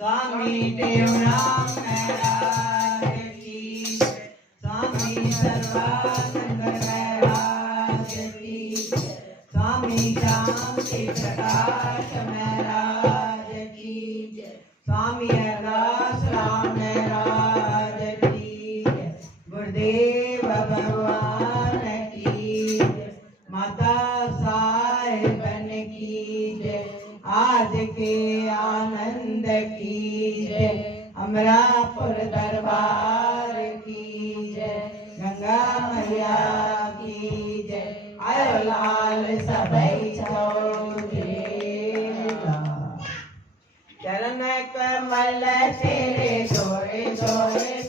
स्वामी देवराम महाराज की जय। स्वामी सर्वानंद महाराज की जय। स्वामी शांति प्रकाश महाराज की जय। स्वामी अरदास राम महाराज की जय। गुरुदेव भगवान की जय। माता साहेबन की जय। आज के आनंद की जय। अमरापुर दरबार की जय। गंगा मैया की जय। आयो लाल सबई चौधरी। चरण कमल तेरे धोए धोए